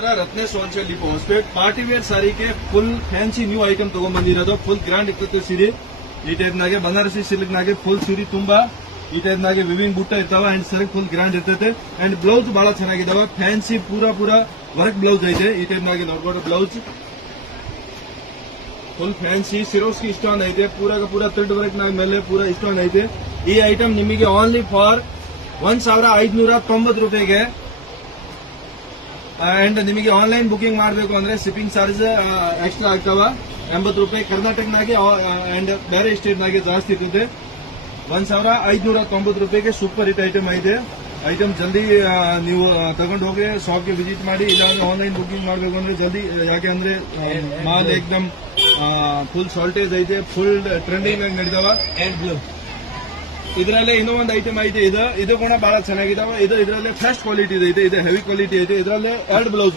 ರತ್ನೇಶ್ wholesale depot Hospet party wear ಸಾರಿಗೆ full fancy new item ತಗೊಂಡ್ಬಂದಿರೋದು. Full grand ಇರ್ತದೆ ಸೀರೆ. ಈ ಟೈಪ್ ನಾಗೆ ಬನಾರಸಿ ಸಿಲ್ಕ್ ನಾಗೆ ಫುಲ್ ಸೀರೆ ತುಂಬಾ ಈ ಟೈಪ್ ನಾಗೆ ವಿವಿಂಗ್ ಬುಟ್ಟ ಇರ್ತಾವ ಅಂಡ್ ಸರ್ ಫುಲ್ ಗ್ರ್ಯಾಂಡ್ ಇರ್ತೈತೆ. ಅಂಡ್ ಬ್ಲೌಸ್ ಬಹಳ ಚೆನ್ನಾಗಿದಾವ. ಫ್ಯಾನ್ಸಿ ಪೂರಾ ವರ್ಕ್ ಬ್ಲೌಸ್ ಐತೆ. ಈ ಟೈಪ್ ನಾಗೆ ನೋಡ್ಬೋದು ಬ್ಲೌಸ್ ಫುಲ್ ಫ್ಯಾನ್ಸಿ ಸಿರೋಸ್ಗೆ ಇಷ್ಟೊಂದು ಐತೆ. ಪೂರಾ ಥ್ರೆಡ್ ವರ್ಕ್ ನಾಗ ಮೇಲೆ ಪೂರಾ ಇಷ್ಟೊಂದು ಐತೆ. ಈ ಐಟಮ್ ನಿಮಗೆ ಓನ್ಲಿ ಫಾರ್ 1590 ರೂಪಾಯಿಗೆ. ಅಂಡ್ ನಿಮಗೆ ಆನ್ಲೈನ್ ಬುಕಿಂಗ್ ಮಾಡಬೇಕು ಅಂದ್ರೆ ಶಿಪ್ಪಿಂಗ್ ಚಾರ್ಜ್ ಎಕ್ಸ್ಟ್ರಾ ಆಗ್ತಾವ 80 ರೂಪಾಯಿ. ಕರ್ನಾಟಕನಾಗೆ ಅಂಡ್ ಬೇರೆ ಸ್ಟೇಟ್ ನಾಗೆ ಜಾಸ್ತಿ ಇರ್ತದೆ. 1590 ರೂಪಾಯಿಗೆ ಸೂಪರ್ ಹಿಟ್ ಐಟಮ್ ಐತೆ. ಐಟಮ್ ಜಲ್ದಿ ನೀವು ತಗೊಂಡು ಹೋಗಿ ಶಾಪ್ಗೆ ವಿಸಿಟ್ ಮಾಡಿ. ಇಲ್ಲಾಂದ್ರೆ ಆನ್ಲೈನ್ ಬುಕಿಂಗ್ ಮಾಡಬೇಕು ಅಂದ್ರೆ ಜಲ್ದಿ, ಯಾಕೆ ಅಂದ್ರೆ ಮಾಲ್ ಏಕ್ದಮ್ ಫುಲ್ ಶಾರ್ಟೇಜ್ ಐತೆ. ಫುಲ್ ಟ್ರೆಂಡಿಂಗ್ ಆಗಿ ನಡೀತಾವ. ಇದರಲ್ಲೇ ಇನ್ನೂ ಒಂದು ಐಟಮ್ ಐತೆ. ಇದು ಕೂಡ ಬಹಳ ಚೆನ್ನಾಗಿದಾವ. ಇದರಲ್ಲೇ ಫಸ್ಟ್ ಕ್ವಾಲಿಟಿ ಐತೆ. ಇದು ಹೆವಿ ಕ್ವಾಲಿಟಿ ಐತೆ. ಇದರಲ್ಲೇ 2 ಬ್ಲೌಸ್